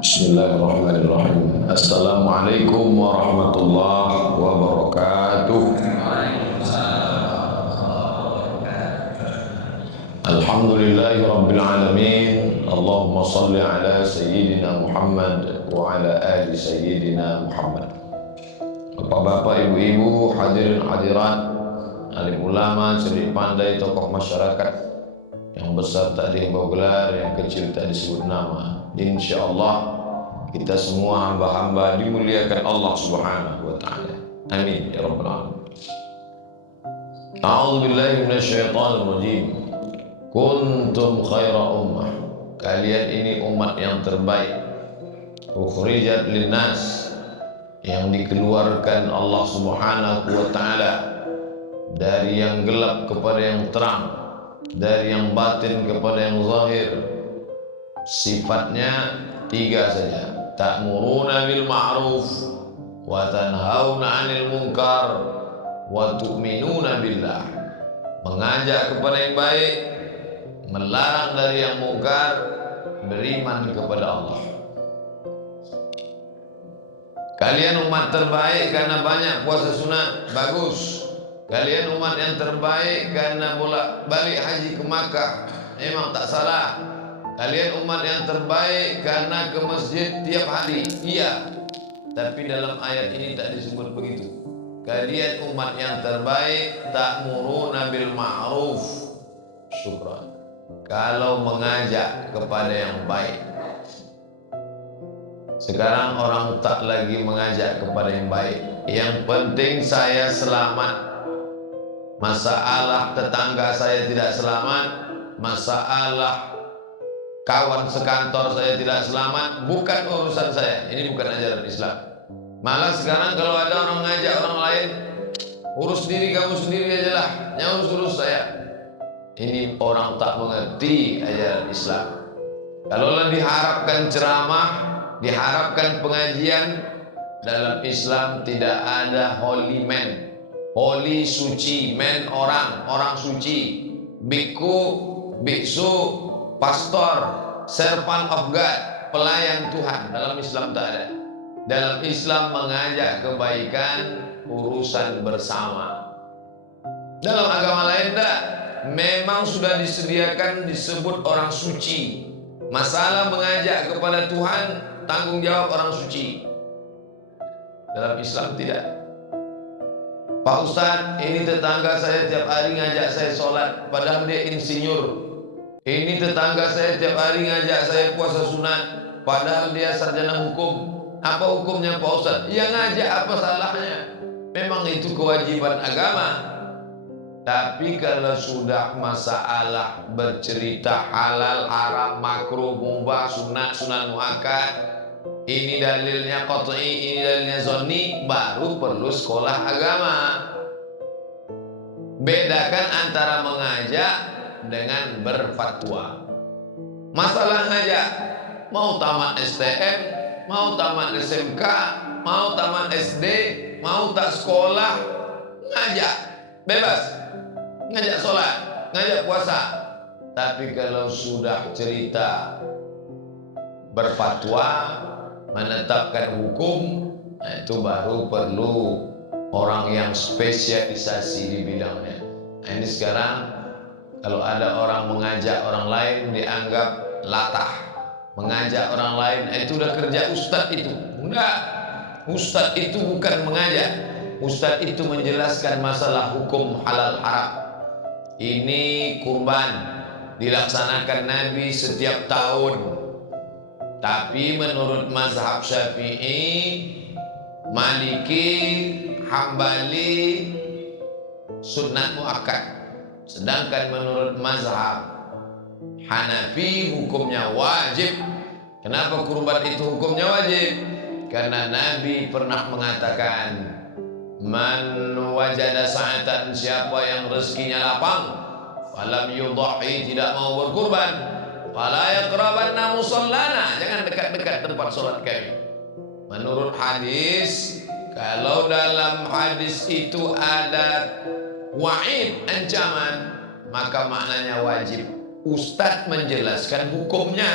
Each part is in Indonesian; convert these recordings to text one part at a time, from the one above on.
Bismillahirrahmanirrahim. Assalamualaikum warahmatullahi wabarakatuh. Alhamdulillahi rabbil alamin. Allahumma salli ala sayyidina Muhammad wa ala ali sayyidina Muhammad. Bapak-bapak, ibu-ibu, hadirin hadirat, alim ulama, cerdik pandai, tokoh masyarakat, yang besar tak dihimbau gelar, yang kecil tak disebut nama. InsyaAllah kita semua hamba-hamba dimuliakan Allah subhanahu wa ta'ala. Amin ya rabbal alamin. A'udzu billahi minasyaitonir rajim. Kuntum khaira ummah. Kalian ini umat yang terbaik. Ukhrijat linnas, yang dikeluarkan Allah subhanahu wa ta'ala dari yang gelap kepada yang terang, dari yang batin kepada yang zahir. Sifatnya tiga saja. Ta'muruna bil ma'ruf wa tanhauna 'anil munkar wa tu'minuna billah. Mengajak kepada yang baik, melarang dari yang mungkar, beriman kepada Allah. Kalian umat terbaik karena banyak puasa sunat, bagus. Kalian umat yang terbaik karena bolak-balik haji ke Makkah, memang tak salah. Kalian umat yang terbaik karena ke masjid tiap hari, iya. Tapi dalam ayat ini tak disebut begitu. Kalian umat yang terbaik ta'muruna bil ma'ruf. Syukran. Kalau mengajak kepada yang baik. Sekarang orang tak lagi mengajak kepada yang baik. Yang penting saya selamat. Masalah tetangga saya tidak selamat, masalah kawan sekantor saya tidak selamat, bukan urusan saya. Ini bukan ajaran Islam. Malah sekarang kalau ada orang ngajak orang lain, urus diri kamu sendiri aja lah, jangan urus saya. Ini orang tak mengerti ajaran Islam. Kalau diharapkan ceramah, diharapkan pengajian, dalam Islam tidak ada holy man. Holy suci, men orang suci, biku, biksu, pastor, servant of God, pelayan Tuhan. Dalam Islam tak ada. Dalam Islam mengajak kebaikan, urusan bersama. Dalam agama lain tak. Memang sudah disediakan disebut orang suci. Masalah mengajak kepada Tuhan, tanggung jawab orang suci. Dalam Islam tidak. Pak Ustadz, ini tetangga saya tiap hari ngajak saya sholat, padahal dia insinyur. Ini tetangga saya tiap hari ngajak saya puasa sunat, padahal dia sarjana hukum. Apa hukumnya Pak Ustadz? Ya ngajak, apa salahnya? Memang itu kewajiban agama. Tapi kalau sudah masalah bercerita halal, haram, makruh, mubah, sunat, sunat muakkad, ini dalilnya qat'i, ini dalilnya zonni, baru perlu sekolah agama. Bedakan antara mengajak dengan berfatwa. Masalah ngajak, mau tamat STM, mau tamat SMK, mau tamat SD, mau tak sekolah, ngajak, bebas. Ngajak sholat, ngajak puasa. Tapi kalau sudah cerita berfatwa, menetapkan hukum, itu baru perlu orang yang spesialisasi di bidangnya. Nah, ini sekarang kalau ada orang mengajak orang lain dianggap latah. Mengajak orang lain, itu udah kerja ustadz itu. Enggak, ustadz itu bukan mengajak. Ustadz itu menjelaskan masalah hukum halal haram. Ini kurban dilaksanakan Nabi setiap tahun. Tapi menurut mazhab Syafi'i, Maliki, Hambali, sunat muakkad. Sedangkan menurut mazhab Hanafi hukumnya wajib. Kenapa kurban itu hukumnya wajib? Karena Nabi pernah mengatakan, man wajada sa'atan, siapa yang rezekinya lapang, falam yudhahi, tidak mau berkurban, fala yaqrabanna musallana, jangan dekat-dekat tempat sholat kami. Menurut hadis, kalau dalam hadis itu ada wa'id, ancaman, maka maknanya wajib. Ustadz menjelaskan hukumnya.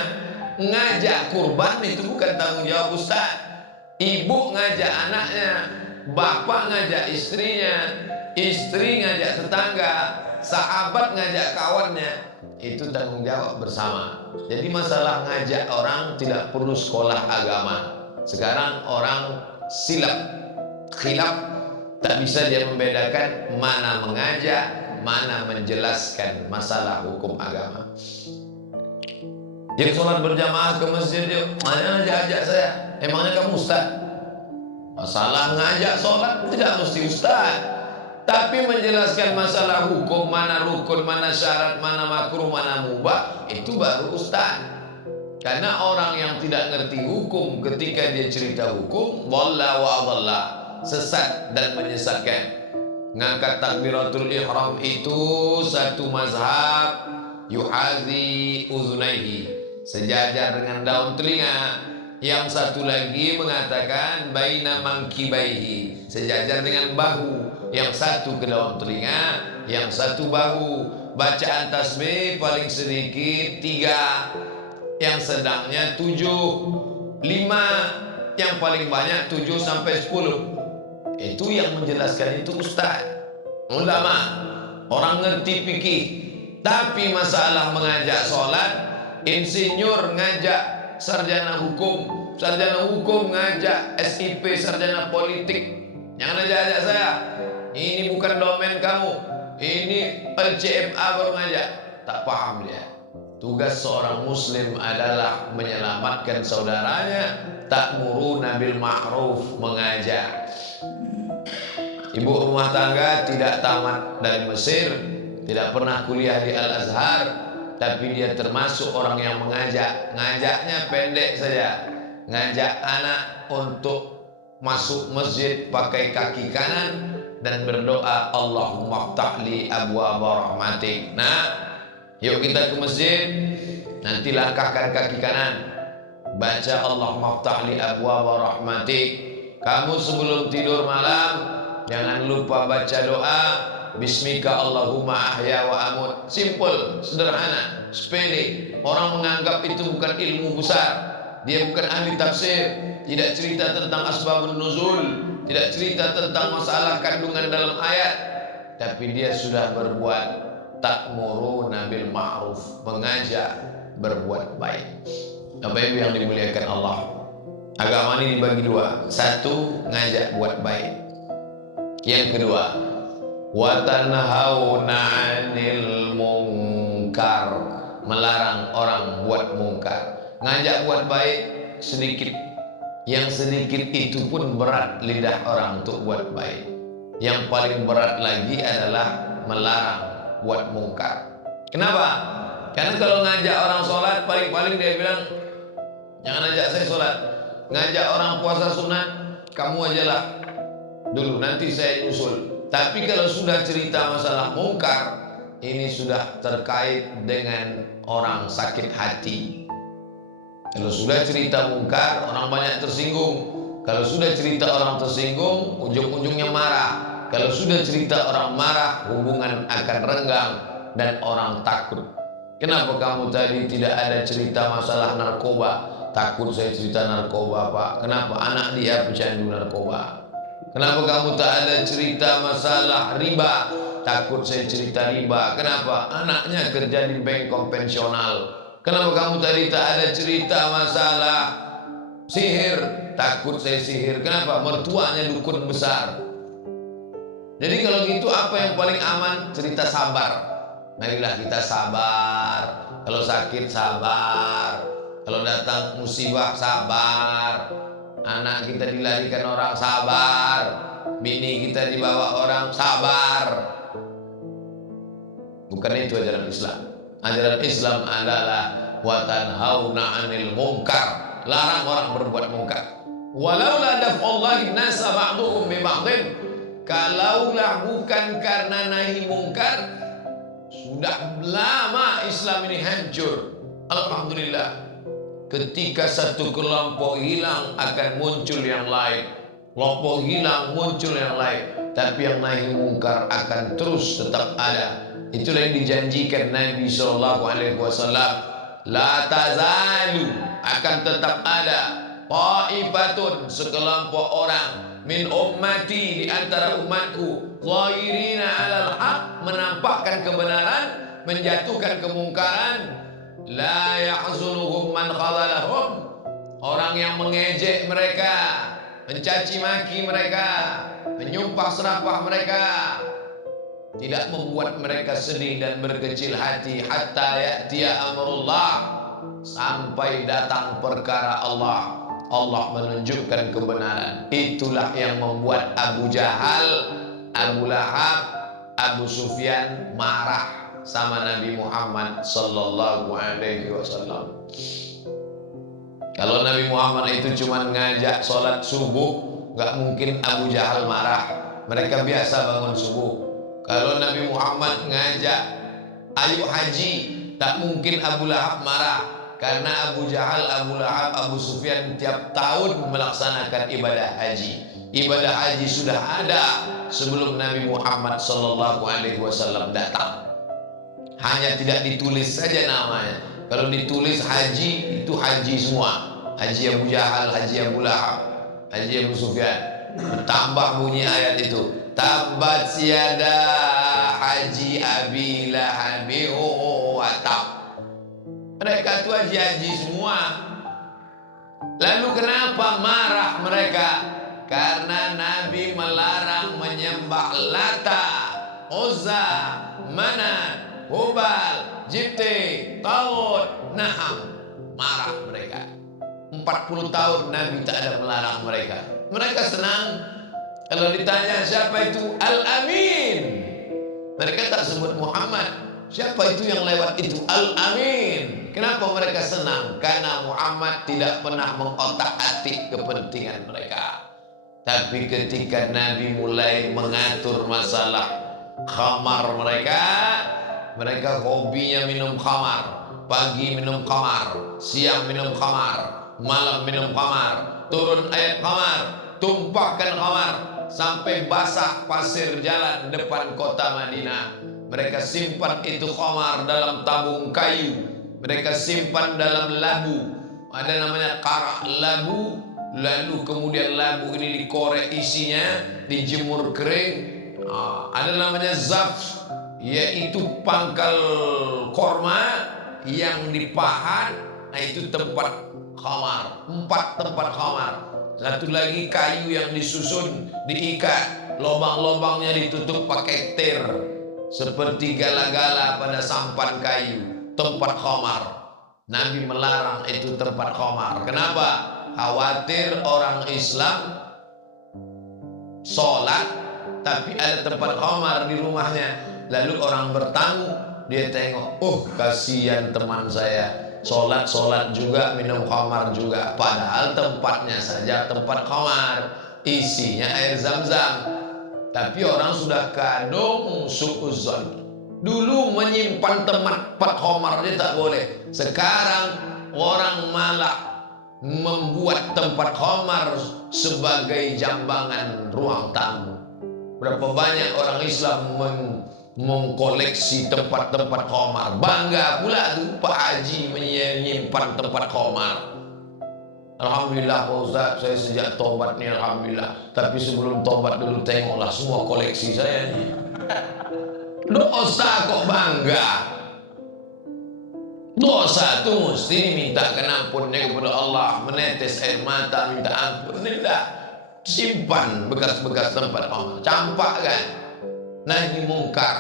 ngajak kurban itu bukan tanggung jawab ustaz. Ibu ngajak anaknya, bapak ngajak istrinya, istri ngajak tetangga, sahabat ngajak kawannya. Itu tanggung jawab bersama. Jadi masalah ngajak orang tidak perlu sekolah agama. Sekarang orang khilaf, tak bisa dia membedakan mana mengajak, mana menjelaskan masalah hukum agama. Jadi sholat berjamaah ke masjid dia, mana ajak saya? Emangnya kamu ustaz? Masalah ngajak sholat tidak mesti ustaz, tapi menjelaskan masalah hukum, mana rukun, mana syarat, mana makruh, mana mubah, itu baru ustaz. Karena orang yang tidak ngerti hukum ketika dia cerita hukum, dhalla wa adalla, sesat dan menyesatkan. Ngangkat takbiratul ihram itu satu mazhab, yuhazi uzunaihi, sejajar dengan daun telinga. Yang satu lagi mengatakan baina mankibaihi, sejajar dengan bahu. Yang satu ke daun telinga, yang satu bahu. Bacaan tasbih paling sedikit 3, yang sedangnya 7, 5, yang paling banyak 7 sampai 10. Itu yang menjelaskan itu ustaz, ulama, orang ngerti fikih. Tapi masalah mengajak sholat, insinyur ngajak sarjana hukum ngajak SIP, sarjana politik. Jangan ajak saya, ini bukan domain kamu, ini LCMA baru ngajak. Tak paham dia. Tugas seorang muslim adalah menyelamatkan saudaranya, ta'muruna bil ma'ruf, mengajak. Ibu rumah tangga tidak tamat dari Mesir, tidak pernah kuliah di Al-Azhar, tapi dia termasuk orang yang mengajak. Ngajaknya pendek saja, ngajak anak untuk masuk masjid pakai kaki kanan dan berdoa Allahumma ftahli abwaaba rahmatik. Nah, yuk kita ke masjid, nanti langkahkan kaki kanan, baca Allahumma ftahli abwaaba rahmatik. Kamu sebelum tidur malam jangan lupa baca doa Bismika Allahumma ahya wa amut. Simple, sederhana, sepele. Orang menganggap itu bukan ilmu besar. Dia bukan ahli tafsir, tidak cerita tentang asbabun nuzul, tidak cerita tentang masalah kandungan dalam ayat, tapi dia sudah berbuat ta'muruna bil ma'ruf, mengajak berbuat baik. Bapak Ibu yang dimuliakan Allah, agama ini dibagi 2. Satu, ngajak buat baik. Yang kedua, wa tanhauna 'anil munkar, melarang orang buat mungkar. Ngajak buat baik sedikit, yang sedikit itu pun berat lidah orang untuk buat baik. Yang paling berat lagi adalah melarang buat mungkar. Kenapa? Karena kalau ngajak orang sholat, paling-paling dia bilang, jangan ajak saya sholat. Ngajak orang puasa sunat, kamu ajalah dulu, nanti saya nyusul. Tapi kalau sudah cerita masalah mungkar, ini sudah terkait dengan orang sakit hati. Kalau sudah cerita mungkar, orang banyak tersinggung. Kalau sudah cerita orang tersinggung, ujung-ujungnya marah. Kalau sudah cerita orang marah, hubungan akan renggang dan orang takut. Kenapa kamu tadi tidak ada cerita masalah narkoba? Takut saya cerita narkoba, Pak. Kenapa? Anak dia pecandu narkoba. Kenapa kamu tak ada cerita masalah riba? Takut saya cerita riba. Kenapa? Anaknya kerja di bank konvensional. Kenapa kamu tadi tak ada cerita masalah sihir? Takut saya sihir. Kenapa? Mertuanya dukun besar. Jadi kalau gitu apa yang paling aman? Cerita sabar. Marilah kita sabar. Kalau sakit sabar. Kalau datang musibah sabar. Anak kita dilarikan orang sabar. Bini kita dibawa orang sabar. Bukan itu ajaran Islam. Ajaran Islam adalah wa tanhauna 'anil munkar, larang orang berbuat mungkar. Walaula daf'ullahi nasa ba'dhum bi ba'dhin, kalaulah bukan karena nahi mungkar, sudah lama Islam ini hancur. Alhamdulillah. Ketika satu kelompok hilang akan muncul yang lain. Kelompok hilang muncul yang lain. Tapi yang nahi mungkar akan terus tetap ada. Itulah yang dijanjikan Nabi SAW. La tazalu, akan tetap ada, ta'ifatun, sekelompok orang, min ummati, di antara umatku, zahirina 'alal haq, menampakkan kebenaran, menjatuhkan kemungkaran. La yahzunuhum man khadalahum, orang yang mengejek mereka, mencaci maki mereka, menyumpah serapah mereka, tidak membuat mereka sedih dan berkecil hati, hatta ya'tiya amrullah, sampai datang perkara Allah. Allah menunjukkan kebenaran. Itulah yang membuat Abu Jahal, Abu Lahab, Abu Sufyan marah sama Nabi Muhammad sallallahu alaihi wasallam. Kalau Nabi Muhammad itu cuma ngajak sholat subuh, nggak mungkin Abu Jahal marah. Mereka biasa bangun subuh. Kalau Nabi Muhammad ngajak ayo haji, tak mungkin Abu Lahab marah. Karena Abu Jahal, Abu Lahab, Abu Sufyan tiap tahun melaksanakan ibadah haji. Ibadah haji sudah ada sebelum Nabi Muhammad sallallahu alaihi wasallam datang. Hanya tidak ditulis saja namanya. Kalau ditulis haji, itu haji semua. Haji Abu Jahal, haji Abu Lahab, haji Abu Sufyan. Tambah bunyi ayat itu, tabat yada haji Abi Lahab wa tab. Mereka itu haji semua. Lalu kenapa marah mereka? Karena Nabi melarang menyembah Lata, Uzza, Manat, Hubal, Jibti, Taut, Naham. Marah mereka. 40 tahun Nabi tak ada melarang mereka. Mereka senang. Kalau ditanya siapa itu Al-Amin, mereka tak sebut Muhammad. Siapa itu yang lewat itu? Al-Amin. Kenapa mereka senang? Karena Muhammad tidak pernah mengotak-atik kepentingan mereka. Tapi ketika Nabi mulai mengatur masalah khamar mereka, mereka hobinya minum khamar. Pagi minum khamar, siang minum khamar, malam minum khamar. Turun ayat khamar, tumpahkan khamar sampai basah pasir jalan depan kota Madinah. Mereka simpan itu khamar dalam tabung kayu. Mereka simpan dalam labu. Ada namanya karak labu. Lalu kemudian labu ini dikorek isinya, dijemur kering. Ada namanya zaf, yaitu pangkal korma yang dipahat. Nah itu tempat khamar. 4 tempat khamar. Satu lagi kayu yang disusun, diikat, lubang-lubangnya ditutup pakai tir, seperti gala-gala pada sampan kayu. Tempat khamar. Nabi melarang itu tempat khamar. Kenapa? Khawatir orang Islam sholat tapi ada tempat khamar di rumahnya. Lalu orang bertamu, dia tengok, oh kasihan teman saya, sholat juga minum khamar juga. Padahal tempatnya saja tempat khamar, isinya air zam-zam. Tapi orang sudah kadung suuzon. Dulu menyimpan tempat khamar dia tak boleh. Sekarang orang malah membuat tempat khamar sebagai jambangan ruang tamu. Berapa banyak orang Islam mengkoleksi tempat-tempat khamar. Bangga pula tuh Pak Haji menyimpan tempat khamar. Alhamdulillah Pak Ustaz, saya sejak tobat nih alhamdulillah. Tapi sebelum tobat dulu tengoklah semua koleksi saya nih. Dosa kok bangga? Dosa itu mesti mintakan ampunnya kepada Allah, menetes air mata minta ampun. Tidak, simpan bekas-bekas tempat khamar, campakkan. Nah ini mungkar.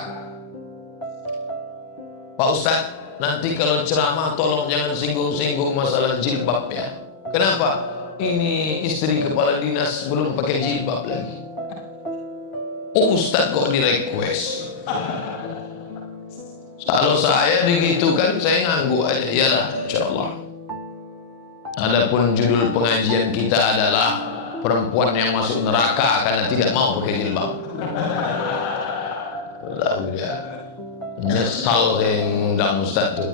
Pak Ustaz, nanti kalau ceramah tolong jangan singgung-singgung masalah jilbab ya. Kenapa? Ini istri kepala dinas belum pakai jilbab lagi. Oh Ustaz kok di request? Kalau saya begitu kan saya nganggu aja. Iyalah insyaallah. Adapun judul pengajian kita adalah perempuan yang masuk neraka karena tidak mau pakai jilbab. Alhamdulillah. Nyesal saya ngundang Ustaz tuh.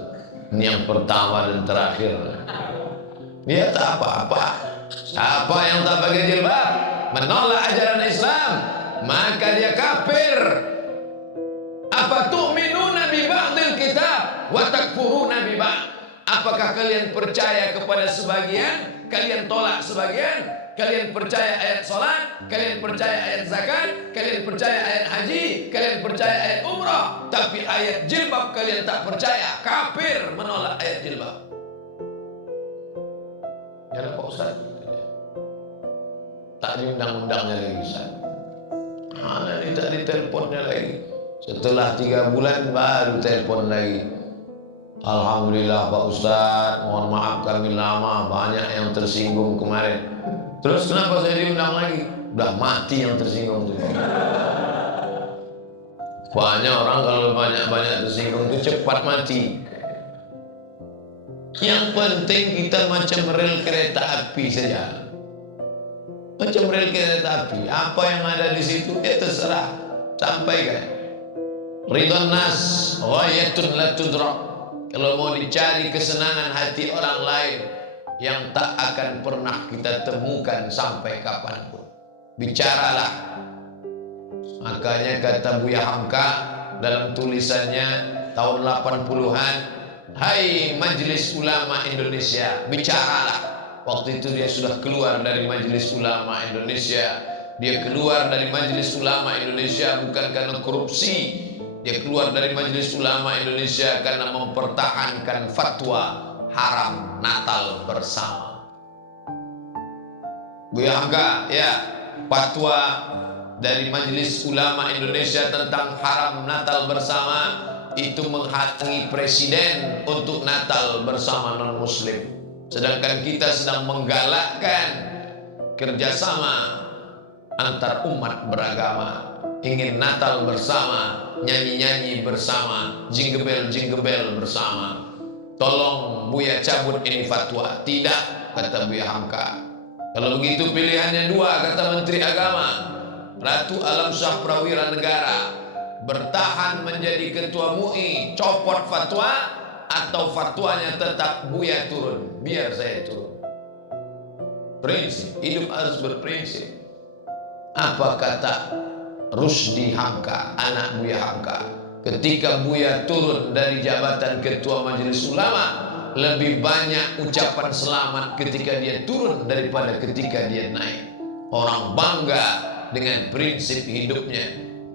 Ini yang pertama dan terakhir. Dia tak apa-apa. Siapa yang tak pakai jilbab menolak ajaran Islam, maka dia kafir. Apa tu'minuna bi ba'dil kitab wa takfuruna bi ba'd? Apakah kalian percaya kepada sebagian, kalian tolak sebagian? Kalian percaya ayat sholat, kalian percaya ayat zakat, kalian percaya ayat haji, kalian percaya ayat umrah, tapi ayat jilbab kalian tak percaya. Kafir menolak ayat jilbab. Ya Pak Ustaz, tak diundang-undangnya lagi Ustaz. Mana ini tak diteleponnya lagi. Setelah 3 bulan baru telepon lagi. Alhamdulillah Pak Ustaz, mohon maaf kami lama, banyak yang tersinggung kemarin. Terus kenapa saya diundang lagi? Udah mati yang tersinggung itu. Banyak orang kalau banyak tersinggung itu cepat mati. Yang penting kita macam rel kereta api saja. Macam rel kereta api. Apa yang ada di situ ya terserah. Sampaikan. Ridwan nas ghayatun la tudrak. Kalau mau dicari kesenangan hati orang lain yang tak akan pernah kita temukan sampai kapanpun, bicaralah. Makanya kata Buya Hamka dalam tulisannya tahun 80-an, hai Majelis Ulama Indonesia, bicaralah. Waktu itu dia sudah keluar dari Majelis Ulama Indonesia. Dia keluar dari Majelis Ulama Indonesia bukan karena korupsi. Dia keluar dari Majelis Ulama Indonesia karena mempertahankan fatwa haram Natal bersama. Buya Hamka, ya, fatwa dari Majelis Ulama Indonesia tentang haram Natal bersama itu menghalangi presiden untuk Natal bersama non-muslim. Sedangkan kita sedang menggalakkan kerjasama antar umat beragama, ingin Natal bersama, nyanyi-nyanyi bersama, jingle bell bersama. Tolong Buya cabut ini fatwa. Tidak, kata Buya Hamka. Kalau begitu pilihannya 2, kata Menteri Agama. Ratu Alam Shah Prawira Negara bertahan menjadi ketua MUI, copot fatwa, atau fatwanya tetap Buya turun, biar saya turun. Prinsip, hidup harus berprinsip. Apa kata Rusdi Hamka, anak Buya Hamka? Ketika Buya turun dari jabatan ketua Majelis Ulama, lebih banyak ucapan selamat ketika dia turun daripada ketika dia naik. Orang bangga dengan prinsip hidupnya.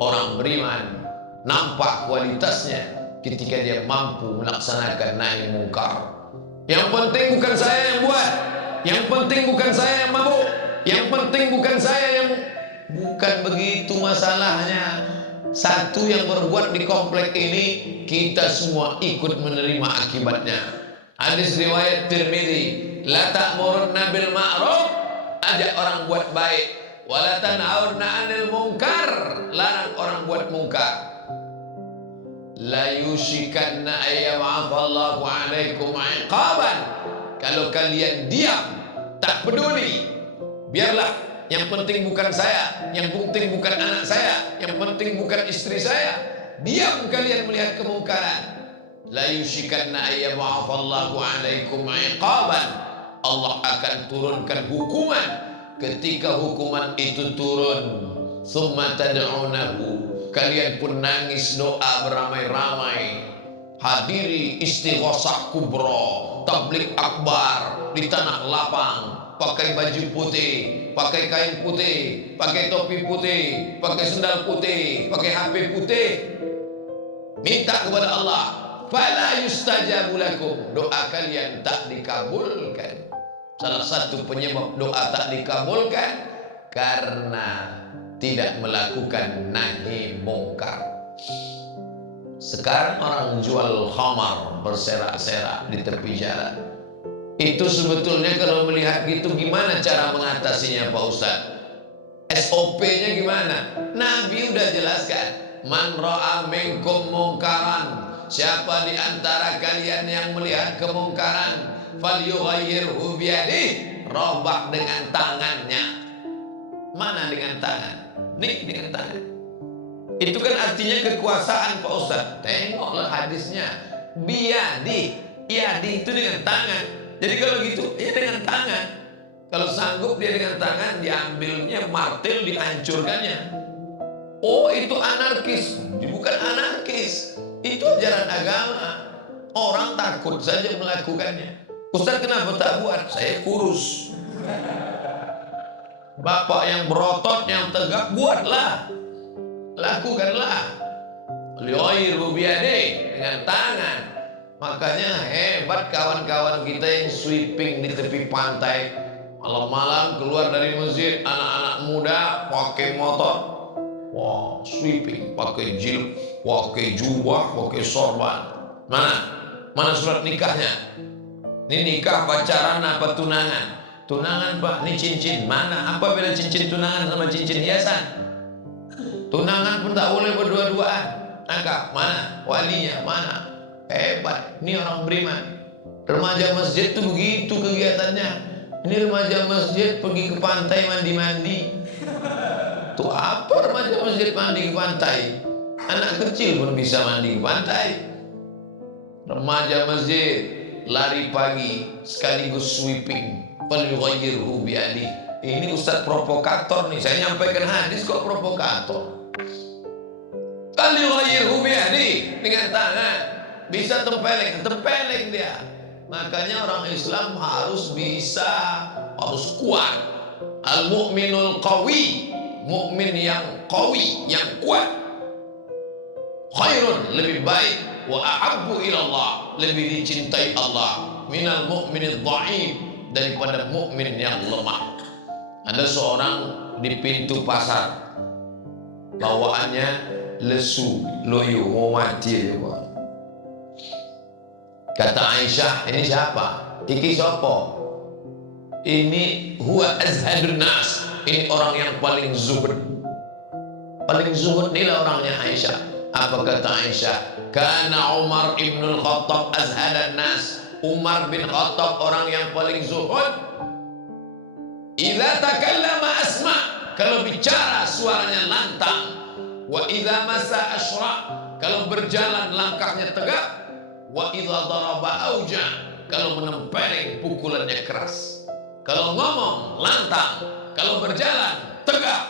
Orang beriman nampak kualitasnya ketika dia mampu melaksanakan nahi mungkar. Yang penting bukan saya yang buat, yang penting bukan saya yang mabuk, yang penting bukan saya yang... Bukan begitu masalahnya. Satu yang berbuat di komplek ini, kita semua ikut menerima akibatnya. Hadis riwayat Tirmidzi, la ta'murunna bil ma'ruf, ajak orang buat baik, wa la tanhauna 'anil munkar, larang orang buat mungkar. La yushikanna ayyab'athallahu 'alaikum 'iqaban. Kalau kalian diam, tak peduli, biarlah. Yang penting bukan saya, yang penting bukan anak saya, yang penting bukan istri saya. Diam kalian melihat kemungkaran. La yushikanna ayyab'athallahu 'alaikum 'iqaban. Allah akan turunkan hukuman. Ketika hukuman itu turun, summa tad'unahu, kalian pun nangis doa beramai-ramai. Hadiri istighosah kubro, tablik akbar di tanah lapang, pakai baju putih, pakai kain putih, pakai topi putih, pakai sendal putih, pakai HP putih, minta kepada Allah, fala yustajabu lakum, doa kalian tak dikabulkan. Salah satu penyebab doa tak dikabulkan karena tidak melakukan nahi mungkar. Sekarang orang jual khamar berserak-serak di tepi jalan. Itu sebetulnya kalau melihat gitu gimana cara mengatasinya Pak Ustaz? SOP-nya gimana? Nabi udah jelaskan, man ra'a minkum mungkaran, siapa di antara kalian yang melihat kemungkaran, falyughayyirhu biyadihi, robah dengan tangannya. Mana dengan tangan? Nih dengan tangan. Itu kan artinya kekuasaan Pak Ustaz. Tengoklah hadisnya, biyadi, yadi itu dengan tangan. Jadi kalau gitu, ya dengan tangan. Kalau sanggup dia dengan tangan, diambilnya martil, dihancurkannya. Oh itu anarkis. Bukan anarkis, itu ajaran agama. Orang takut saja melakukannya. Ustaz, kenapa tak buat? Saya kurus. Bapak yang berotot, yang tegak, buatlah. Lakukanlah. Li'ayru biyadi, dengan tangan. Makanya hebat kawan-kawan kita yang sweeping di tepi pantai. Malam-malam keluar dari masjid, anak-anak muda pakai motor. Wah, sweeping, pakai jilbab, pakai jubah, pakai sorban. Mana surat nikahnya? Ini nikah pacaran apa tunangan? Tunangan Pak, ini cincin. Mana? Apa beda cincin tunangan sama cincin hiasan? Tunangan pun tak boleh berdua-duaan. Angka, mana? Walinya, mana? Hebat, ini orang beriman. Remaja masjid itu begitu kegiatannya. Ini remaja masjid pergi ke pantai mandi-mandi. Tuh apa remaja masjid mandi ke pantai? Anak kecil pun bisa mandi ke pantai. Remaja masjid lari pagi sekaligus sweeping. Falyughayyirhu biyadihi. Ini Ustaz provokator nih. Saya nyampaikan hadis kok provokator. Falyughayyirhu biyadihi, dengan tangan. Bisa tempeleng dia. Makanya orang Islam harus bisa, harus kuat. Al-mu'minul qawi, mukmin yang qawi, yang kuat. Khairun, lebih baik, wa ahabbu ilallah, lebih dicintai Allah, minal mu'minid dha'if, daripada mukmin yang lemah. Ada seorang di pintu pasar, bawaannya lesu, loyo, mau mati ya, Pak. Kata Aisyah, ini siapa? Iki siapa? Ini huwa azhadun nas. Ini orang yang paling zuhud. Paling zuhud inilah orangnya Aisyah. Apa kata Aisyah? Kana Umar ibn al-Khattab azhadan nas. Umar bin Khattab orang yang paling zuhud. Idza takallama asma, kalau bicara suaranya lantang. Wa idza masa asra, kalau berjalan langkahnya tegak. Wa idza daraba auja, kalau menempeleng pukulannya keras. Kalau ngomong lantang, kalau berjalan tegak,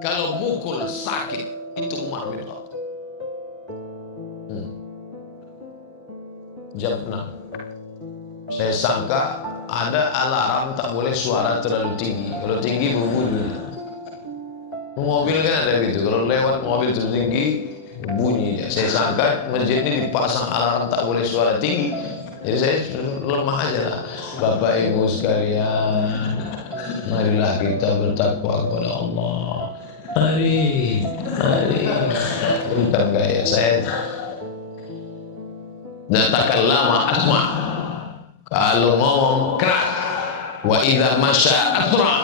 kalau mukul sakit. Itu Umar bin Khattab. Jam 6. Saya sangka ada alarm tak boleh suara terlalu tinggi. Kalau tinggi berbunyi. Mobil kan ada gitu. Kalau lewat mobil itu tinggi, bunyi dia. Saya sangka masjid ini dipasang alarm tak boleh suara tinggi. Jadi saya lemah aja lah. Bapak Ibu sekalian, marilah kita bertakwa kepada Allah. Mari. Bukan gaya saya. Datakan lama asma. Kalau ngomong keras. Wa idza masya asra,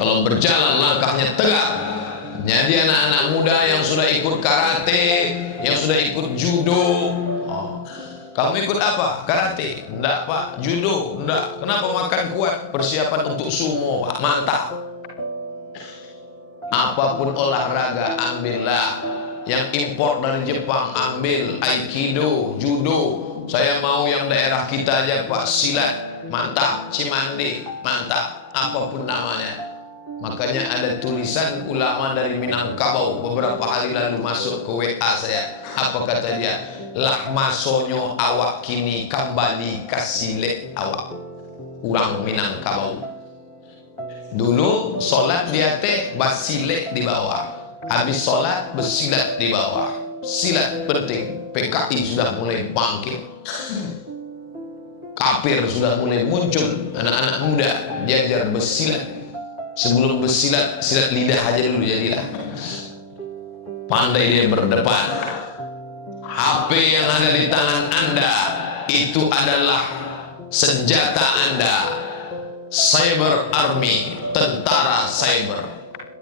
kalau berjalan langkahnya tegak. Jadi anak-anak muda yang sudah ikut karate, yang sudah ikut judo. Kamu ikut apa? Karate? Enggak Pak. Judo? Enggak. Kenapa makan kuat? Persiapan untuk sumo Pak. Mantap. Apapun olahraga ambillah. Yang impor dari Jepang ambil. Aikido, judo. Saya mau yang daerah kita aja Pak. Silat, mantap. Cimande, mantap. Apapun namanya. Makanya ada tulisan ulama dari Minangkabau beberapa hari lalu masuk ke WA saya. Apa kata dia? Lah masonyo awak kini kembali kasile awak. Urang Minangkabau. Dulu solat dia teh basilek di bawah. Habis solat bersilat di bawah. Silat penting. PKI sudah mulai bangkit. Kafir sudah mulai muncul. Anak-anak muda diajar bersilat. Sebelum bersilat, silat lidah aja dulu jadilah. Pandai dia berdepan. HP yang ada di tangan Anda itu adalah senjata Anda. Cyber army, tentara cyber.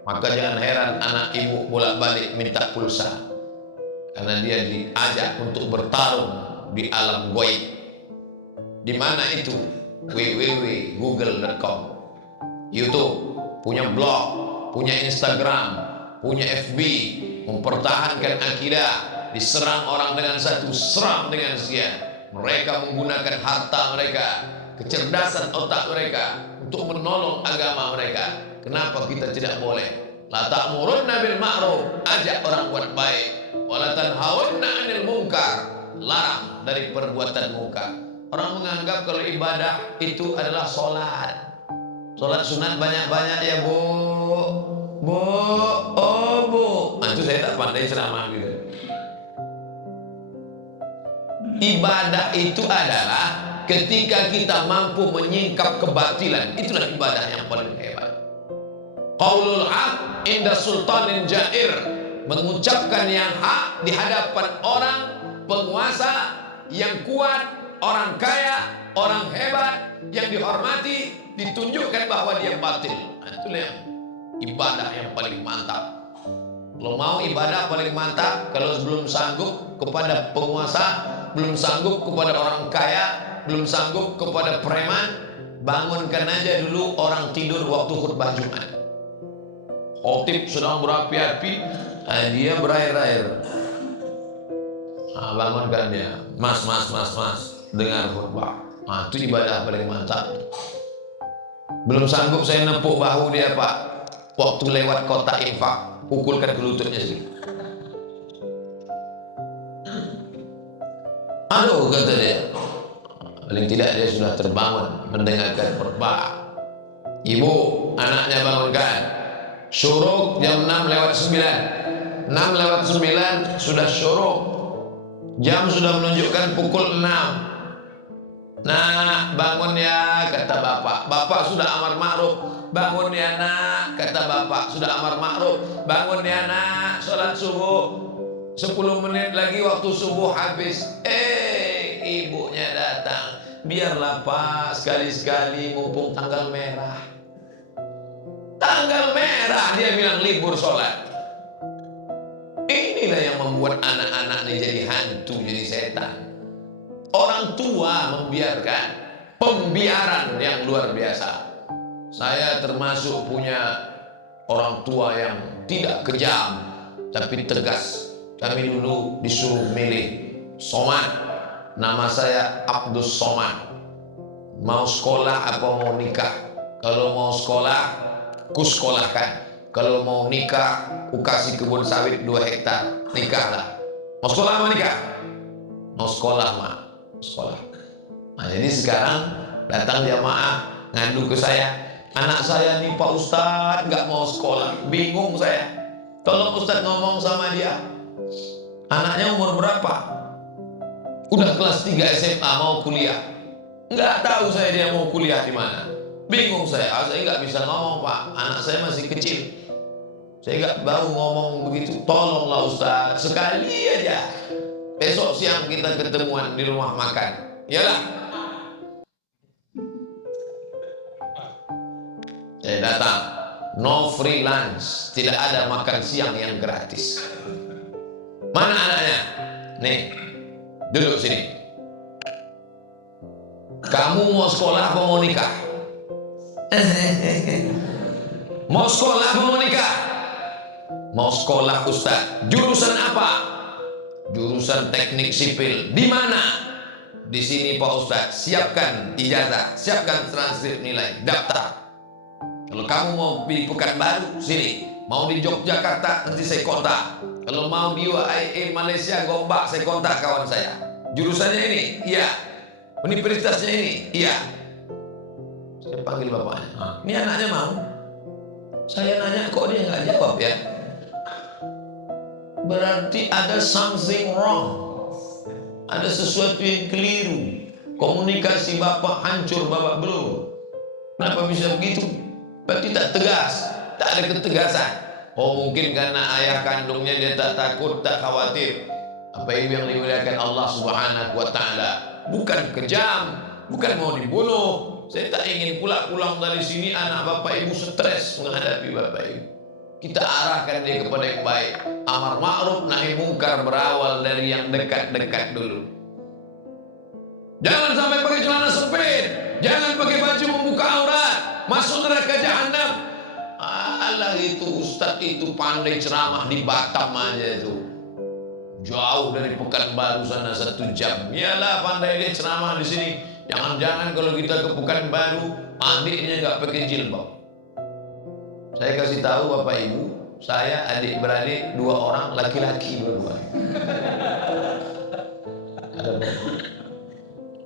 Maka jangan heran anak ibu bolak-balik minta pulsa. Karena dia diajak untuk bertarung di alam gaib. Di mana itu? www.google.com, YouTube, punya blog, punya Instagram, punya FB, mempertahankan akidah, diserang orang dengan satu, serang dengan sekian. Mereka menggunakan harta mereka, kecerdasan otak mereka untuk menolong agama mereka. Kenapa kita tidak boleh? La ta'murunna bil ma'ruf, ajak orang buat baik. Wa la tanhaunna 'anil munkar, larang dari perbuatan munkar. Orang menganggap kalau ibadah itu adalah sholat. Sholat sunat banyak-banyak ya bu, bu, oh bu. Nah, itu saya tak pandai ceramah gitu. Ibadah itu adalah ketika kita mampu menyingkap kebatilan. Itulah ibadah yang paling hebat. Qaulul haq inda sultanin jair, mengucapkan yang hak di hadapan orang penguasa yang kuat, orang kaya, orang hebat yang dihormati, ditunjukkan bahwa dia batil. Nah, itulah yang ibadah yang paling mantap. Kalau mau ibadah paling mantap, kalau belum sanggup kepada penguasa, belum sanggup kepada orang kaya, belum sanggup kepada preman, bangunkan aja dulu orang tidur waktu khutbah Jumat. Khotib sedang berapi-api, dia berair-air. Nah, bangunkan dia, mas, dengar khutbah. Nah, itu ibadah paling mantap. Belum sanggup saya nepuk bahu dia pak, waktu lewat kotak infak, pukulkan ke lututnya sedikit. Aduh, kata dia. Paling tidak dia sudah terbangun mendengarkan khutbah. Ibu, anaknya bangunkan. Syuruk jam 6 lewat 9. 6 lewat 9 sudah syuruk. Jam sudah menunjukkan pukul 6. Nak, bangun ya, kata bapak. Bapak sudah amar ma'ruf. Bangun ya nak, kata bapak. Sudah amar ma'ruf. Bangun ya nak, sholat subuh. 10 menit lagi waktu subuh habis. Ibunya datang. Biarlah pak, sekali-sekali mumpung tanggal merah. Tanggal merah dia bilang libur sholat. Inilah yang membuat anak-anak ini jadi hantu, jadi setan. Orang tua membiarkan pembiaran yang luar biasa. Saya termasuk punya orang tua yang tidak kejam tapi tegas. Kami dulu disuruh milih somad. Nama saya Abdus Somad. Mau sekolah apa mau nikah? Kalau mau sekolah ku sekolahkan, kalau mau nikah ku kasih kebun sawit 2 hektar, nikahlah. Mau sekolah mau nikah? Mau sekolah mak, sekolah. Nah jadi sekarang datang jamaah ngadu ke saya, anak saya nih Pak Ustadz nggak mau sekolah, bingung saya. Tolong Ustadz ngomong sama dia. Anaknya umur berapa? Udah kelas 3 SMA mau kuliah. Nggak tahu saya dia mau kuliah di mana. Bingung saya nggak bisa ngomong pak, anak saya masih kecil, saya nggak baru ngomong begitu. Tolonglah Ustaz, sekali aja besok siang kita ketemuan di rumah makan, iyalah. Saya datang, no free lunch, tidak ada makan siang yang gratis. Mana anaknya? Nih, duduk sini. Kamu mau sekolah apa mau nikah? Mau sekolah apa mau nikah? Mau sekolah Ustaz. Jurusan apa? Jurusan teknik sipil. Di mana? Di sini Pak Ustaz. Siapkan ijazah, siapkan transkrip nilai, daftar. Kalau kamu mau di Pekanbaru, sini. Mau di Yogyakarta, nanti saya kontak. Kalau mau di UIA Malaysia, Gombak, saya kontak kawan saya. Jurusannya ini, iya. Universitasnya ini, iya. Saya panggil bapaknya. Ini anaknya mau. Saya nanya kok dia nggak jawab ya. Berarti ada something wrong. Ada sesuatu yang keliru. Komunikasi bapak hancur babak belur. Kenapa bisa begitu? Berarti tak tegas, tak ada ketegasan. Oh mungkin karena ayah kandungnya dia tak takut, tak khawatir. Apa ibu yang dimuliakan Allah Subhanahu wa Ta'ala, bukan kejam, bukan mau dibunuh. Saya tak ingin pulang dari sini anak bapak ibu stres menghadapi bapak ibu. Kita arahkan dia kepada yang baik. Amar ma'ruf nahi mungkar berawal dari yang dekat-dekat dulu. Jangan sampai pakai celana sempit, jangan pakai baju membuka aurat, masuk neraka jahanam. Alah itu ustadz itu pandai ceramah di Batam aja itu. Jauh dari Pekanbaru sana 1 jam. Iyalah pandai dia ceramah di sini. Jangan-jangan kalau kita ke Pekanbaru, adiknya nggak pakai jilbab. Saya kasih tahu bapak ibu, saya adik beradik 2 orang laki-laki berdua.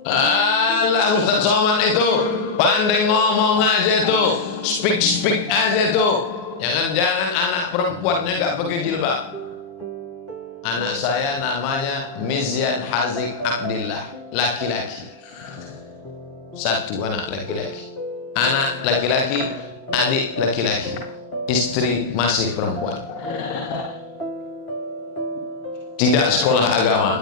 Alah, Ustaz Somad itu pandai ngomong aja itu, speak aja itu. Jangan-jangan anak perempuannya nggak pakai jilbab. Anak saya namanya Mizyan Hazik Abdillah, laki-laki. Satu anak laki-laki. Anak laki-laki, adik laki-laki. Istri masih perempuan. Tidak sekolah agama.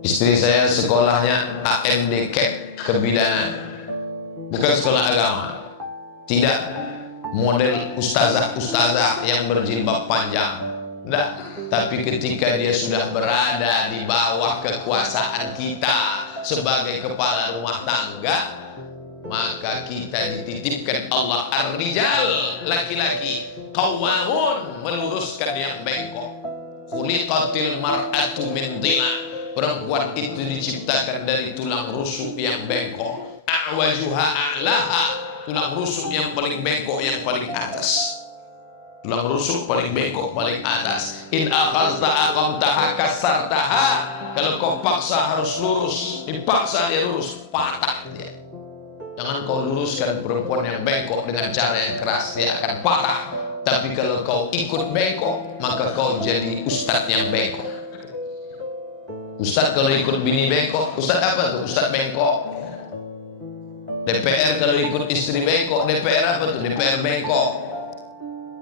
Istri saya sekolahnya AMD KEP, kebidanan. Bukan sekolah agama. Tidak model ustazah yang berjilbab panjang. Tidak. Tapi ketika dia sudah berada di bawah kekuasaan kita sebagai kepala rumah tangga, maka kita dititipkan Allah ar-rijal, laki-laki, qawwamun, meluruskan yang bengkok. Khuliqatil mar'atu min dhila, perempuan itu diciptakan dari tulang rusuk yang bengkok. A'wajuha a'laha, tulang rusuk yang paling bengkok, yang paling atas. Tulang rusuk paling bengkok, paling atas. In akhazta aqamtaha kasartaha, kalau kau paksa harus lurus, dipaksa dia lurus, patah dia. Jangan kau luruskan perempuan yang bengkok dengan cara yang keras, dia akan patah. Tapi kalau kau ikut bengkok, maka kau jadi ustadz yang bengkok. Ustadz kalau ikut bini bengkok, ustadz apa tuh? Ustadz bengkok. DPR kalau ikut istri bengkok, DPR apa tuh? DPR bengkok.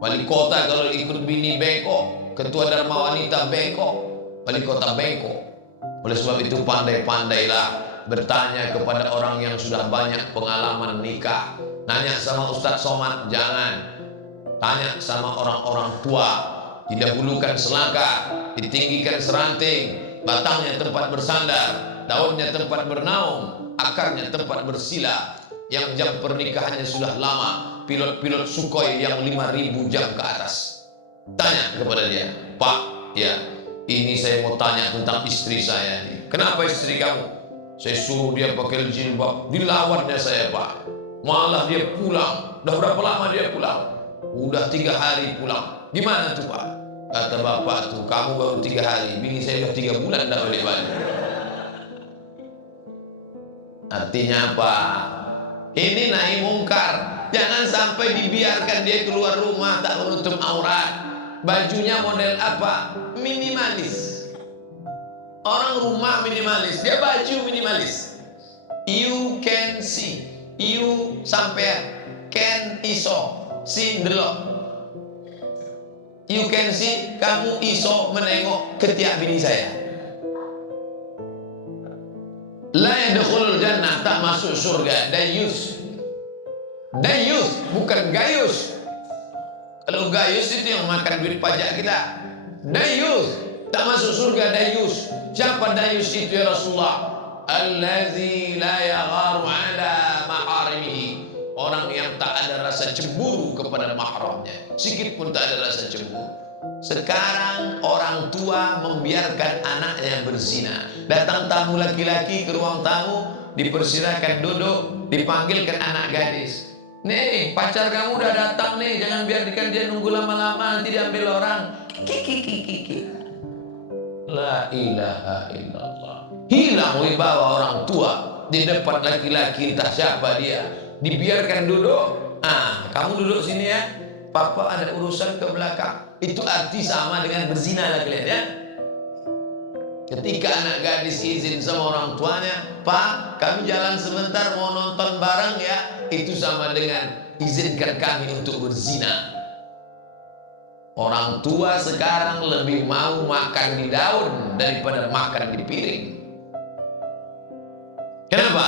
Wali kota kalau ikut bini bengkok, ketua Dharma Wanita bengkok, wali kota bengkok. Oleh sebab itu pandai-pandailah bertanya kepada orang yang sudah banyak pengalaman nikah. Nanya sama Ustadz Somad, jangan. Tanya sama orang-orang tua. Didahulukan selangkah, ditinggikan seranting, batangnya tempat bersandar, daunnya tempat bernaung, akarnya tempat bersila. Yang jam pernikahannya sudah lama, pilot-pilot Sukhoi yang 5.000 jam ke atas. Tanya kepada dia, Pak, ya, ini saya mau tanya tentang istri saya nih. Kenapa istri kamu? Saya suruh dia pakai jilbab, dilawannya saya, Pak. Malah dia pulang. Udah berapa lama dia pulang? Udah 3 hari pulang. Gimana tuh, Pak? Kata bapak tuh, kamu baru 3 hari, bini saya udah 3 bulan dah balik-balik. Artinya apa? Ini nahi mungkar. Jangan sampai dibiarkan dia keluar rumah tak menutup aurat. Bajunya model apa? Minimalis. Orang rumah minimalis, dia baju minimalis. You can see, you sampai can iso, si delok. You can see, kamu iso menengok ketiak bini saya. La yadkhulul jannah, tak masuk surga. Dayus. Dayus, bukan gayus. Kalau gayus itu yang makan duit pajak kita. Dayus, tak masuk surga. Dayus. Siapa dayus itu ya Rasulullah? Allazi la yagharu ala maharimihi, orang yang tak ada rasa cemburu kepada mahramnya, sedikit pun tak ada rasa cemburu. Sekarang orang tua membiarkan anaknya berzina. Datang tamu laki-laki ke ruang tamu, dipersilakan duduk, dipanggilkan anak gadis. Nih, pacar kamu udah datang nih, jangan biarkan dia nunggu lama-lama, nanti diambil orang. Kiki. La ilaha illallah. Hilang wibawa orang tua di depan laki-laki, entah siapa dia. Dibiarkan duduk. Kamu duduk sini ya, papa ada urusan ke belakang. Itu arti sama dengan berzina lah kalian ya. Ketika anak gadis izin sama orang tuanya, Pak, kami jalan sebentar mau nonton bareng ya. Itu sama dengan izinkan kami untuk berzina. Orang tua sekarang lebih mau makan di daun daripada makan di piring. Kenapa?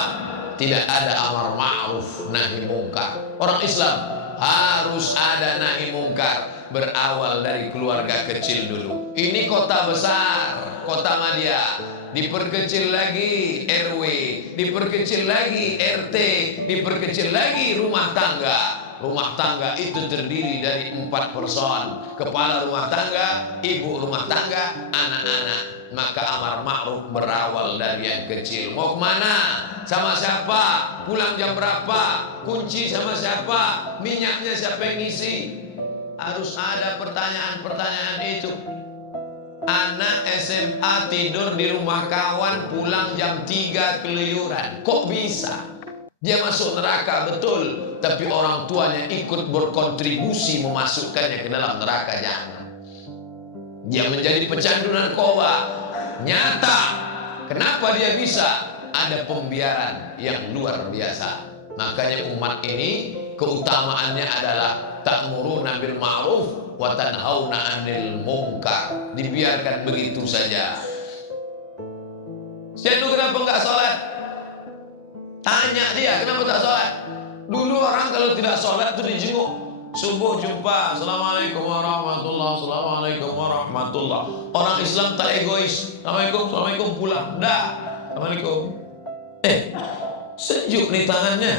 Tidak ada amar ma'ruf nahi mungkar. Orang Islam harus ada nahi mungkar, berawal dari keluarga kecil dulu. Ini kota besar, kota Madia, diperkecil lagi RW, diperkecil lagi RT, diperkecil lagi rumah tangga. Rumah tangga itu terdiri dari 4 person, kepala rumah tangga, ibu rumah tangga, anak-anak. Maka amar ma'ruf berawal dari yang kecil. Mau kemana? Sama siapa? Pulang jam berapa? Kunci sama siapa? Minyaknya siapa yang ngisi? Harus ada pertanyaan-pertanyaan itu. Anak SMA tidur di rumah kawan, pulang jam 3 keluyuran. Kok bisa? Dia masuk neraka betul, tapi orang tuanya ikut berkontribusi memasukkannya ke dalam neraka jahanam. Dia menjadi pecandu narkoba. Nyata. Kenapa dia bisa? Ada pembiaran yang luar biasa. Makanya umat ini keutamaannya adalah ta'muruna bil ma'ruf wa tanhauna 'anil munkar. Dibiarkan begitu saja. Siapa kenapa enggak sholat? Tanya dia, kenapa tak sholat? Dulu orang kalau tidak sholat itu dijenguk. Subuh jumpa, assalamualaikum warahmatullah, assalamualaikum warahmatullah. Orang Islam tak egois, assalamualaikum, assalamualaikum, pulang. Dah, assalamualaikum. Sejuk nih tangannya.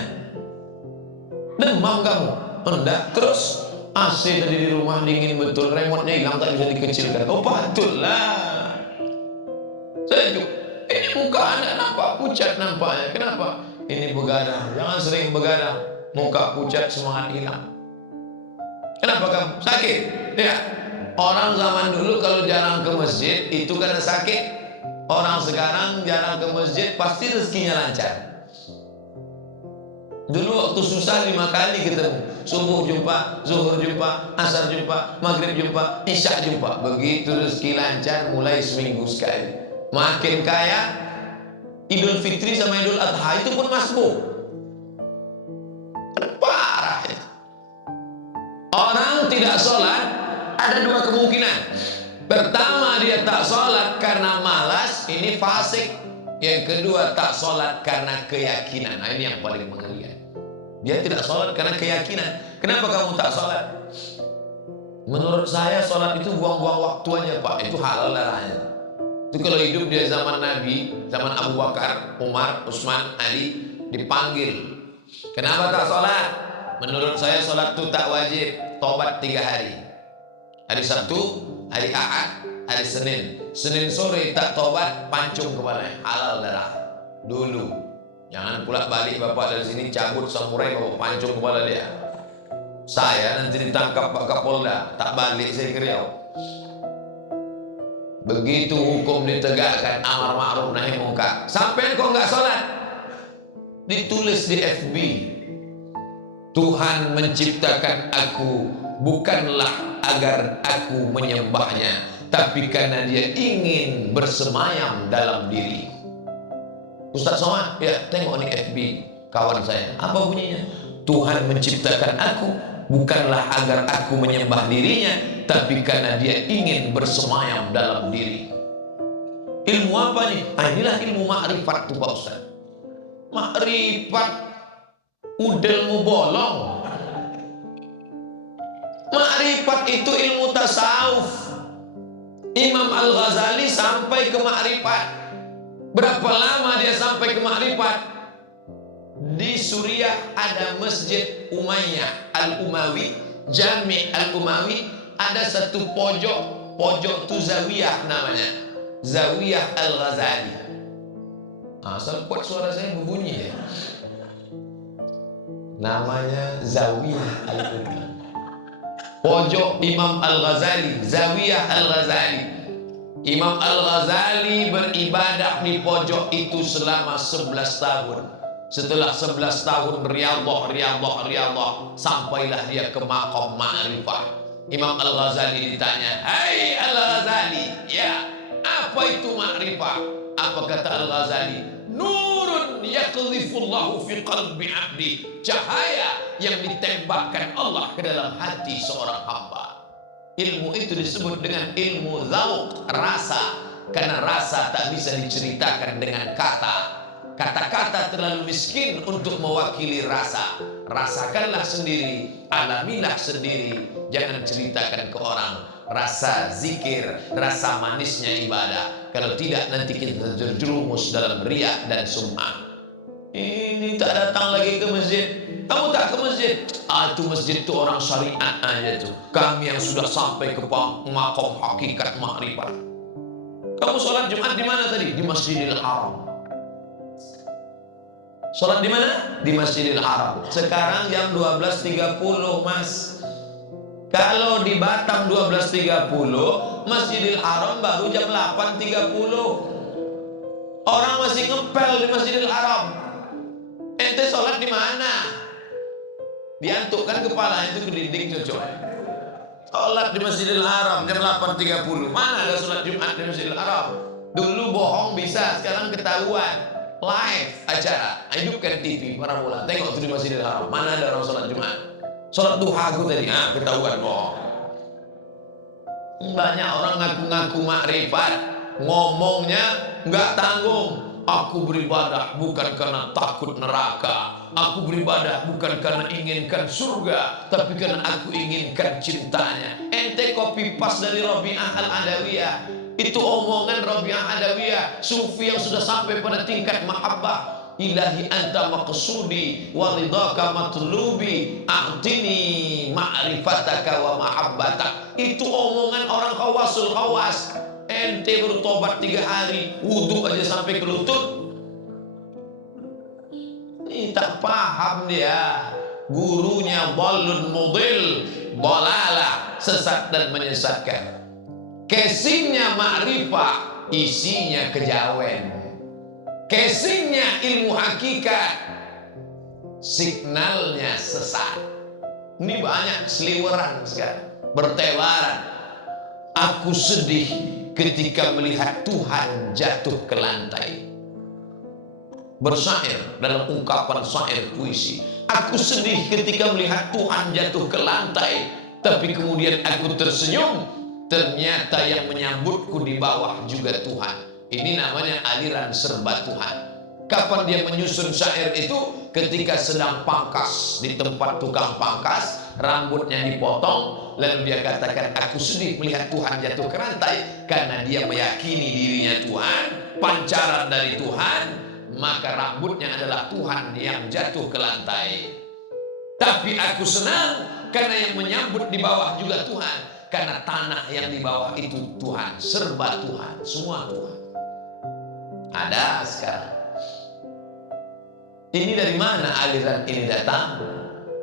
Demam kamu? Enggak. Terus AC tadi di rumah dingin betul, remote-nya hilang, tak bisa dikecilkan. Oh betul lah. Sejuk. Ini muka anak nampak pucat nampaknya. Kenapa? Ini begadang. Jangan sering begadang. Muka pucat, semangat hilang. Kenapa kamu? Sakit? Ya. Orang zaman dulu kalau jarang ke masjid itu karena sakit. Orang sekarang jarang ke masjid pasti rezekinya lancar. Dulu waktu susah 5 kali ketemu. Subuh jumpa, zuhur jumpa, asar jumpa, maghrib jumpa, isya jumpa. Begitu rezeki lancar mulai seminggu sekali. Makin kaya, Idul Fitri sama Idul Adha itu pun masbuk. Parah ya. Orang tidak sholat ada 2 kemungkinan. Pertama, dia tak sholat karena malas, ini fasik. Yang kedua, tak sholat karena keyakinan. Nah, ini yang paling mengerikan. Dia tidak sholat karena keyakinan. Kenapa kamu tak sholat? Menurut saya sholat itu buang-buang waktu aja Pak. Itu halal darahnya. Itu kalau hidup dia zaman Nabi, zaman Abu Bakar, Umar, Utsman, Ali, dipanggil. Kenapa tak sholat? Menurut saya sholat itu tak wajib. Tobat 3 hari. Hari Sabtu, hari Ahad, hari Senin. Senin sore tak tobat, pancung kepalanya. Halal darah. Dulu. Jangan pula balik bapak dari sini cabut samurai bapak pancung kepala dia. Saya nanti ditangkap Pak Kapolda, tak balik saya ke Riau. Begitu hukum ditegakkan, amar ma'ruf nahi munkar. Sampai kok nggak sholat, ditulis di FB. Tuhan menciptakan aku bukanlah agar aku menyembahnya, tapi karena dia ingin bersemayam dalam diri. Ustaz Somad, ya tengok nih FB kawan saya. Apa bunyinya? Tuhan menciptakan aku bukanlah agar aku menyembah dirinya, tapi karena dia ingin bersemayam dalam diri. Ilmu apa nih? Inilah ilmu ma'rifat tuh Pak Ustaz. Ma'rifat udelmu bolong. Ma'rifat itu ilmu tasawuf. Imam Al-Ghazali sampai ke ma'rifat. Berapa lama dia sampai ke ma'rifat? Di Suriah ada Masjid Umayyah Al-Umawi, Jami' Al-Umawi, ada satu pojok itu Zawiyah namanya. Zawiyah Al-Ghazali. Asal kuat suara saya berbunyi ya. Namanya Zawiyah Al-Umawi. Pojok Imam Al-Ghazali, Zawiyah Al-Ghazali. Imam Al-Ghazali beribadah di pojok itu selama 11 tahun. Setelah 11 tahun riyadhah, sampailah dia ke maqam ma'rifah. Imam Al-Ghazali ditanya, "Hai Al-Ghazali, ya, apa itu ma'rifah?" Apa kata Al-Ghazali? "Nurun yaqdhifullahu fi qalbi 'abdi." Cahaya yang ditembakkan Allah ke dalam hati seorang hamba. Ilmu itu disebut dengan ilmu dzauq, rasa, karena rasa tak bisa diceritakan dengan kata. Kata-kata terlalu miskin untuk mewakili rasa. Rasakanlah sendiri, alamilah sendiri, jangan ceritakan ke orang. Rasa zikir, rasa manisnya ibadah. Kalau tidak nanti kita terjerumus dalam riya dan sum'ah. Ini tak datang lagi ke masjid. Kamu tak ke masjid? Itu masjid itu orang syariat aja tuh. Kami yang sudah sampai ke maqam hakikat ma'rifat. Kamu sholat Jumat di mana tadi? Di Masjidil Haram. Sholat di mana? Di Masjidil Haram. Sekarang jam 12.30 Mas. Kalau di Batam 12.30, Masjidil Haram baru jam 8.30. Orang masih ngepel di Masjidil Haram. Ente sholat di mana? Diantukkan kepala itu ke dinding cocok. Sholat di Masjidil Haram jam 8.30. Mana ada sholat Jumat di Masjidil Haram? Dulu bohong bisa, sekarang ketahuan. Live acara, hidupkan TV para mula. Tengok tuh di Masjidil Haram. Mana ada orang sholat Jumat? Sholat duha aku tadi, ketahuan bohong. Banyak orang ngaku-ngaku makrifat, ngomongnya nggak tanggung. Aku beribadah bukan karena takut neraka. Aku beribadah bukan karena inginkan surga, tapi karena aku inginkan cintanya. Ente copy paste dari Rabi'ah Al-Adawiyah. Itu omongan Rabi'ah Adawiyah, sufi yang sudah sampai pada tingkat mahabbah. Ilahi anta maqsudi wa ridhaka matlubi a'tini ma'rifataka wa mahabbatak. Itu omongan orang khawasul khawas. Ente bertobat 3 hari, wudhu aja sampai ke lutut. Ini tak paham dia. Gurunya balun mudil, balalah, sesat dan menyesatkan. Casingnya ma'rifah, isinya kejawen. Casingnya ilmu hakikat, signalnya sesat. Ini banyak seliweran sekarang, bertebaran. Aku sedih ketika melihat Tuhan jatuh ke lantai. Bersyair dalam ungkapan syair puisi. Aku sedih ketika melihat Tuhan jatuh ke lantai, tapi kemudian aku tersenyum. Ternyata yang menyambutku di bawah juga Tuhan. Ini namanya aliran serba Tuhan. Kapan dia menyusun syair itu? Ketika sedang pangkas di tempat tukang pangkas, rambutnya dipotong, lalu dia katakan, aku sedih melihat Tuhan jatuh ke lantai, karena dia meyakini dirinya Tuhan, pancaran dari Tuhan, maka rambutnya adalah Tuhan yang jatuh ke lantai. Tapi aku senang karena yang menyambut di bawah juga Tuhan, karena tanah yang di bawah itu Tuhan, serba Tuhan, semua Tuhan. Ada sekarang. Ini dari mana aliran ini datang?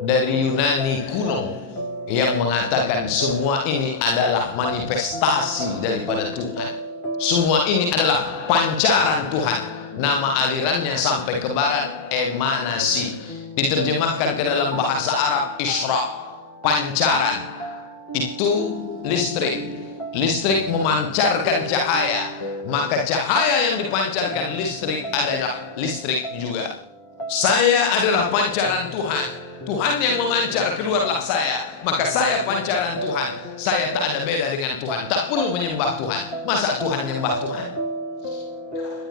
Dari Yunani kuno yang mengatakan semua ini adalah manifestasi daripada Tuhan. Semua ini adalah pancaran Tuhan. Nama alirannya sampai ke barat emanasi. Diterjemahkan ke dalam bahasa Arab isyraq, pancaran. Itu listrik. Listrik memancarkan cahaya, maka cahaya yang dipancarkan listrik adalah listrik juga. Saya adalah pancaran Tuhan. Tuhan yang memancar, keluarlah saya. Maka saya pancaran Tuhan. Saya tak ada beda dengan Tuhan. Tak perlu menyembah Tuhan. Masa Tuhan menyembah Tuhan?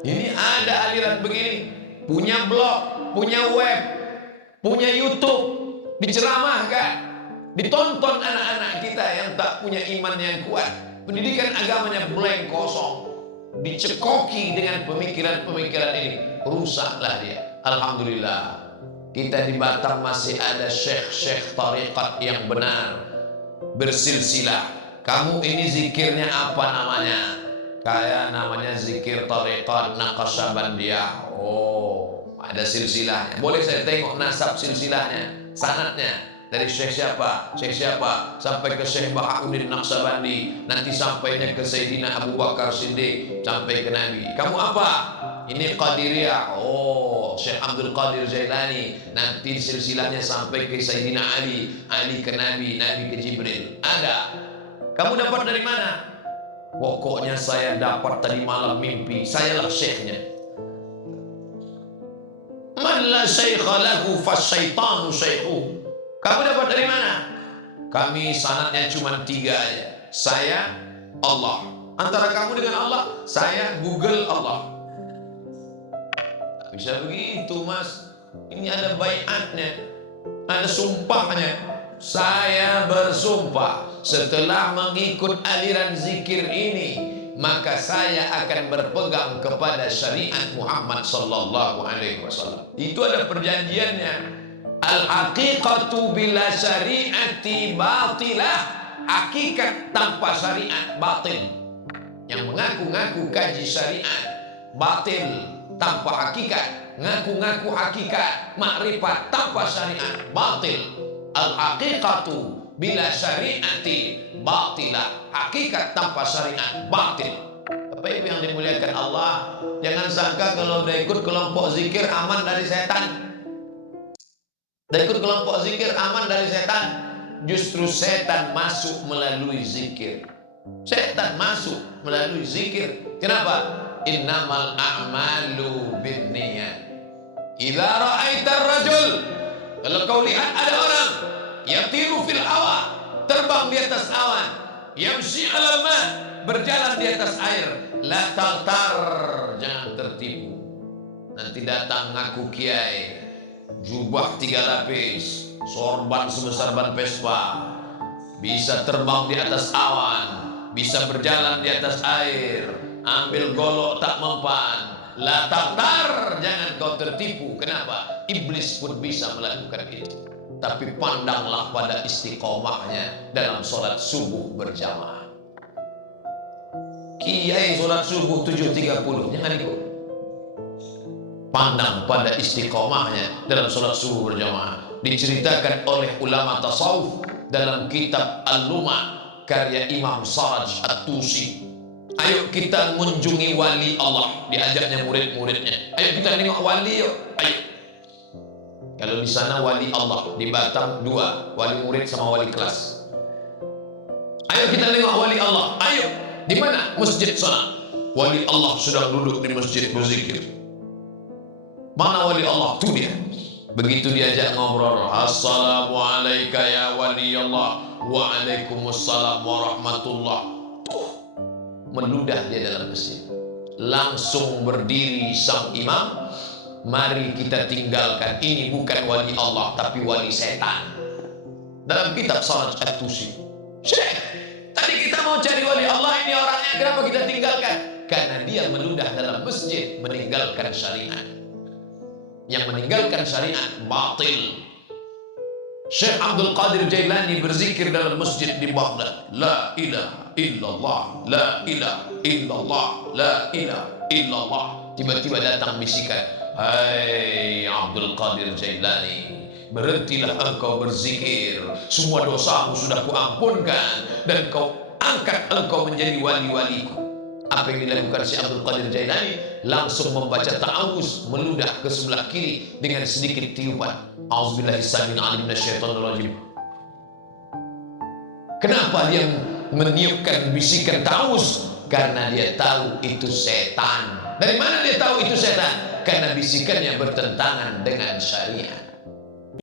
Ini ada aliran begini. Punya blog, punya web, punya YouTube. Diceramahkan. Ditonton anak-anak kita yang tak punya iman yang kuat. Pendidikan agamanya blank, kosong. Dicekoki dengan pemikiran-pemikiran ini. Rusaklah dia. Alhamdulillah, kita di Batam masih ada syekh-syekh tariqat yang benar, bersilsilah. Kamu ini zikirnya apa namanya? Kayak namanya zikir tariqat Naqsyabandiyah. Oh, ada silsilahnya. Boleh saya tengok nasab silsilahnya, sanadnya. Dari syekh siapa, sampai ke Syekh Bahauddin Naqsyabandi, nanti sampainya ke Sayyidina Abu Bakar Siddiq, sampai ke Nabi. Kamu apa? Ini Qadiriyah. Oh, Syekh Abdul Qadir Jailani. Nanti silsilahnya sampai ke Sayyidina Ali, Ali ke Nabi, Nabi ke Jibril. Ada. Kamu dapat dari mana? Pokoknya saya dapat tadi malam mimpi. Sayalah syekhnya. Man la syaikha lahu fasyaitanu syaikhuhu. Kamu dapat dari mana? Kami sanadnya cuma 3 aja. Saya, Allah. Antara kamu dengan Allah, saya Google Allah. Tak bisa begitu, Mas. Ini ada baiatnya, ada sumpahnya. Saya bersumpah setelah mengikut aliran zikir ini, maka saya akan berpegang kepada syariat Muhammad sallallahu alaihi wasallam. Itu ada perjanjiannya. Al-haqiqatu bila syari'ati batilah. Hakikat tanpa syariat batil. Yang mengaku-ngaku kaji syariat batil tanpa hakikat. Ngaku-ngaku hakikat makrifat tanpa syariat batil. Al-haqiqatu bila syariati batilah. Hakikat tanpa syariat batil. Bapak Ibu yang dimuliakan Allah, jangan sangka kalau udah ikut kelompok zikir aman dari setan. Udah ikut kelompok zikir aman dari setan. Justru setan masuk melalui zikir. Setan masuk melalui zikir. Kenapa? Innamal a'malu binniyat. Idza ra'aitar rajul, kalau kau lihat ada orang yatiru fil hawa, terbang di atas awan, yamshi 'alal ma, berjalan di atas air, la taghtar, jangan tertipu. Nanti datang ngaku kiai, jubah 3 lapis, sorban sebesar ban Vespa, bisa terbang di atas awan, bisa berjalan di atas air, ambil golok tak mempan. La taghtar, jangan kau tertipu. Kenapa? Iblis pun bisa melakukan itu. Tapi pandanglah pada istiqomahnya dalam sholat subuh berjamaah. Kiai sholat subuh 7.30, jangan ikut. Pandang pada istiqomahnya dalam sholat subuh berjamaah. Diceritakan oleh ulama tasawuf dalam kitab Al-Luma karya Imam Saraj At-Tusi. Ayo kita mengunjungi wali Allah, diajaknya murid-muridnya. Ayo kita tengok wali yuk. Ayo. Kalau di sana wali Allah, di Batam 2, wali murid sama wali kelas. Ayo kita tengok wali Allah. Ayo. Di mana? Masjid sana. Wali Allah sedang duduk di masjid berzikir. Mana wali Allah? Itu dia. Begitu diajak ngobrol, assalamualaikum ya wali Allah, waalaikumsalam warahmatullah. Meludah dia dalam masjid. Langsung berdiri sang imam, mari kita tinggalkan, ini bukan wali Allah tapi wali setan. Dalam kitab Saraj At-Tusi, Syekh, tadi kita mau cari wali Allah, ini orangnya, kenapa kita tinggalkan? Karena dia meludah dalam masjid, meninggalkan syariat. Yang meninggalkan syariat batil. Syekh Abdul Qadir Jailani berzikir dalam masjid di Baghdad, la ilaha illallah, la ilaha illallah, la ilaha illallah. Tiba-tiba datang bisikan, hai Abdul Qadir Jailani, berhentilah engkau berzikir, semua dosamu sudah kuampunkan dan kau angkat engkau menjadi wali-waliku. Apa yang dilakukan Syekh Abdul Qadir Jailani? Langsung membaca ta'awuz, meludah ke sebelah kiri dengan sedikit tiupan. A'udzubillahi samil alim minasyaitonir rajim. Kenapa dia meniupkan bisikan ta'awuz? Karena dia tahu itu setan. Dari mana dia tahu itu setan? Karena bisikannya bertentangan dengan syariat.